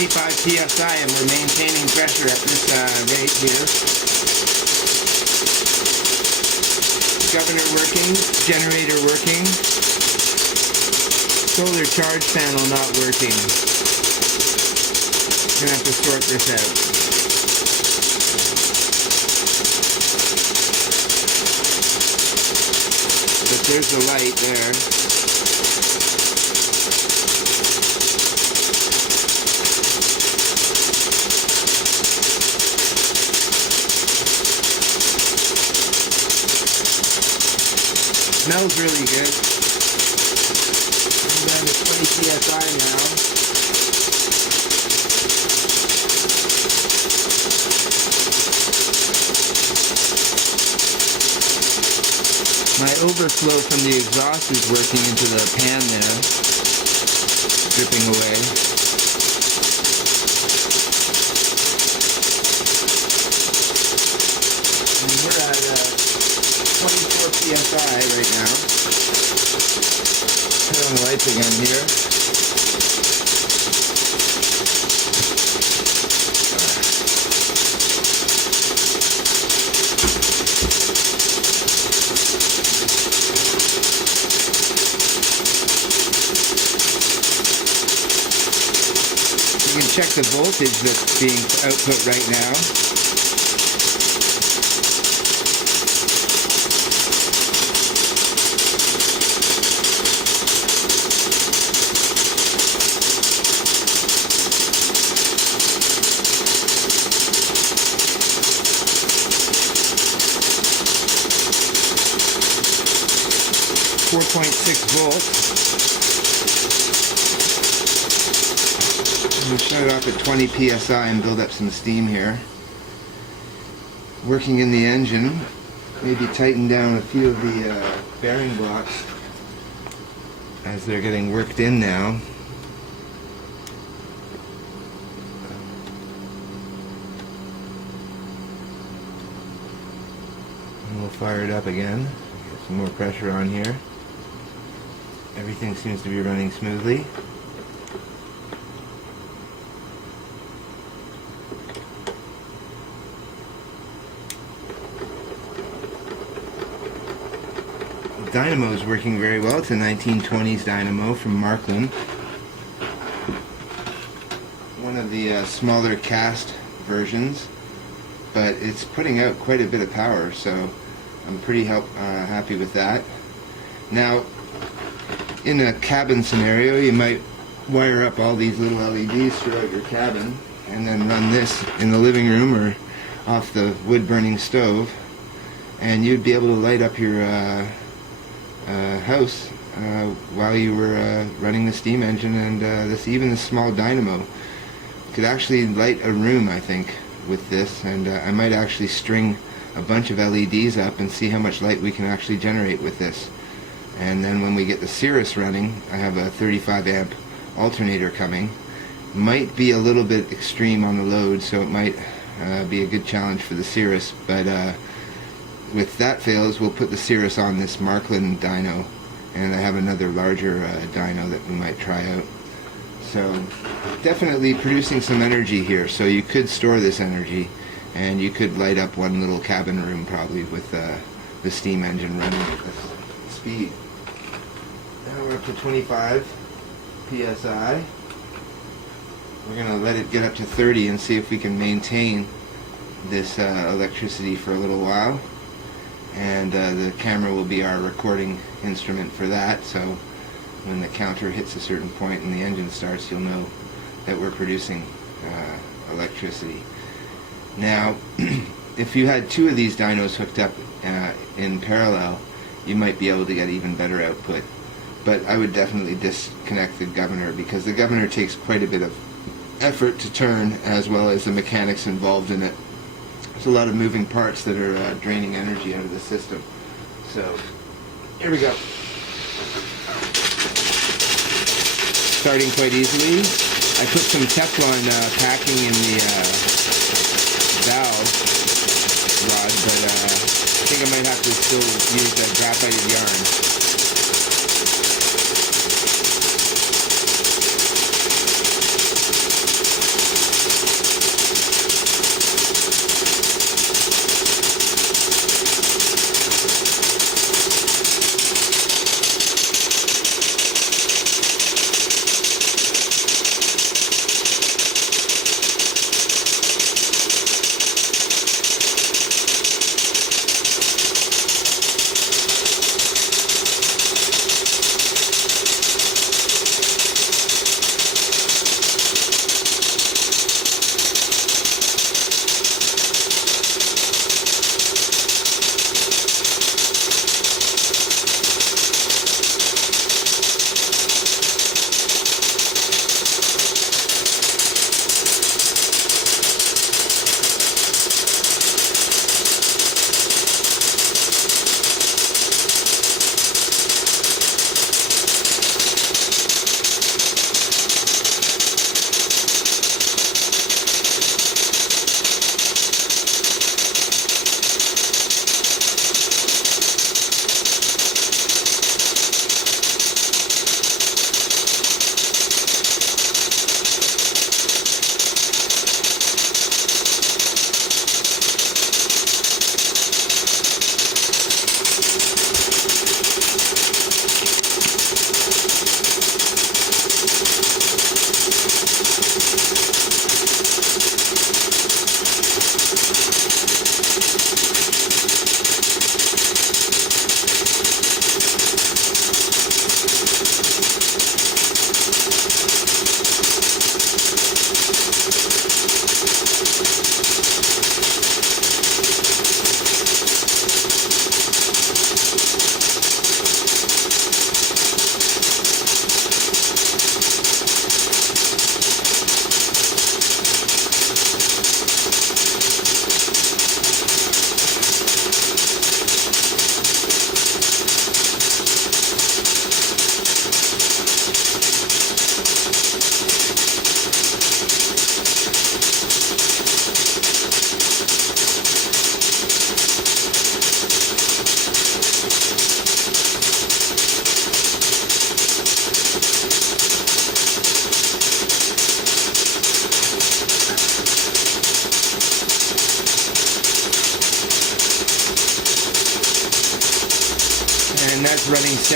25 psi, and we're maintaining pressure at this rate here. Governor working, generator working, solar charge panel not working. Gonna have to sort this out. But there's the light there. Smells really good. I'm down to 20 psi now. My overflow from the exhaust is working into the pan there, dripping away. And we're at 24 psi right now. Turn on the lights again here. You can check the voltage that's being output right now. 4.6 volts. We'll shut it off at 20 psi and build up some steam here. Working in the engine, maybe tighten down a few of the bearing blocks as they're getting worked in now. And we'll fire it up again. Get some more pressure on here. Everything seems to be running smoothly. The dynamo is working very well. It's a 1920s dynamo from Markland. One of the smaller cast versions, but it's putting out quite a bit of power, so I'm pretty happy with that. Now, in a cabin scenario, you might wire up all these little LEDs throughout your cabin and then run this in the living room or off the wood-burning stove, and you'd be able to light up your house while you were running the steam engine, and even this small dynamo could actually light a room, I think, with this. And I might actually string a bunch of LEDs up and see how much light we can actually generate with this. And then when we get the Cirrus running, I have a 35 amp alternator coming. Might be a little bit extreme on the load, so it might be a good challenge for the Cirrus, but if that fails, we'll put the Cirrus on this Markland dyno, and I have another larger dyno that we might try out. So definitely producing some energy here, so you could store this energy and you could light up one little cabin room probably with the steam engine running at this speed. Now we're up to 25 psi. We're going to let it get up to 30 and see if we can maintain this electricity for a little while. And the camera will be our recording instrument for that, so when the counter hits a certain point and the engine starts, you'll know that we're producing electricity. Now, if you had two of these dynos hooked up in parallel, you might be able to get even better output. But I would definitely disconnect the governor, because the governor takes quite a bit of effort to turn, as well as the mechanics involved in it. There's a lot of moving parts that are draining energy out of the system. So, here we go. Starting quite easily. I put some Teflon packing in the valve rod, but I think I might have to still use that graphite yarn.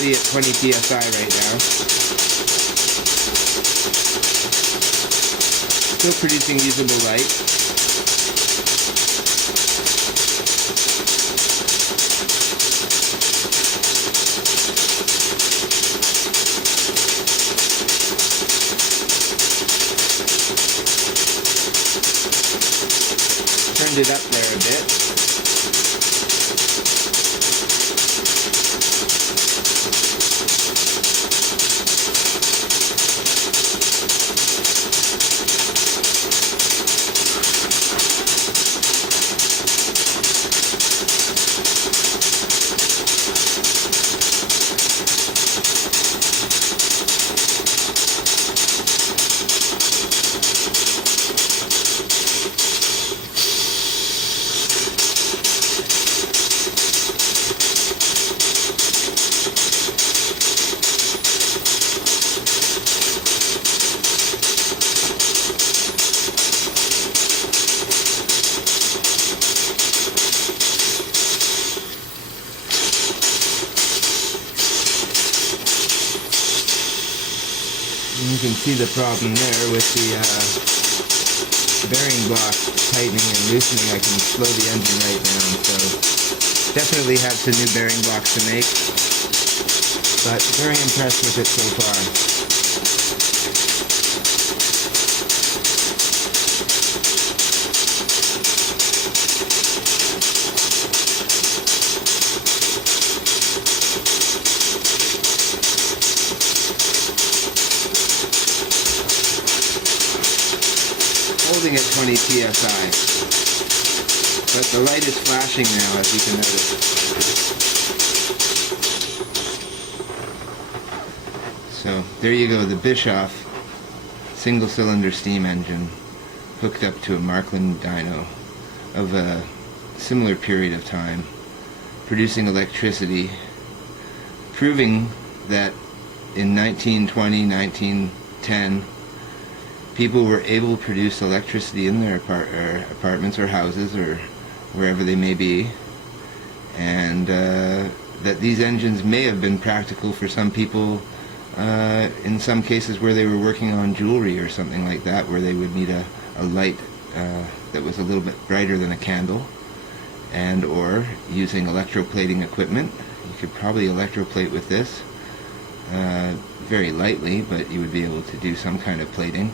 steady at 20 psi right now. Still producing usable light. Turned it up there a bit. You can see the problem there with the bearing block tightening and loosening. I can slow the engine right down, so definitely have some new bearing blocks to make, but very impressed with it so far. Holding at 20 psi, but the light is flashing now, as you can notice. So there you go, the Bischoff single-cylinder steam engine hooked up to a Markland dyno of a similar period of time, producing electricity, proving that in 1920, 1910, people were able to produce electricity in their apartments or houses or wherever they may be, and that these engines may have been practical for some people in some cases where they were working on jewelry or something like that, where they would need a light that was a little bit brighter than a candle, and or using electroplating equipment. You could probably electroplate with this very lightly, but you would be able to do some kind of plating.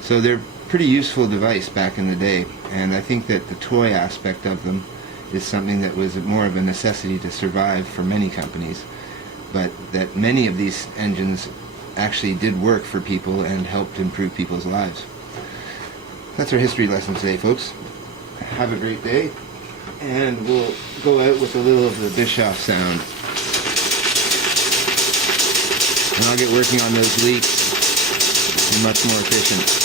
So they're a pretty useful device back in the day, and I think that the toy aspect of them is something that was more of a necessity to survive for many companies, but that many of these engines actually did work for people and helped improve people's lives. That's our history lesson today, folks. Have a great day, and we'll go out with a little of the Bischoff sound. And I'll get working on those leaks. Be much more efficient.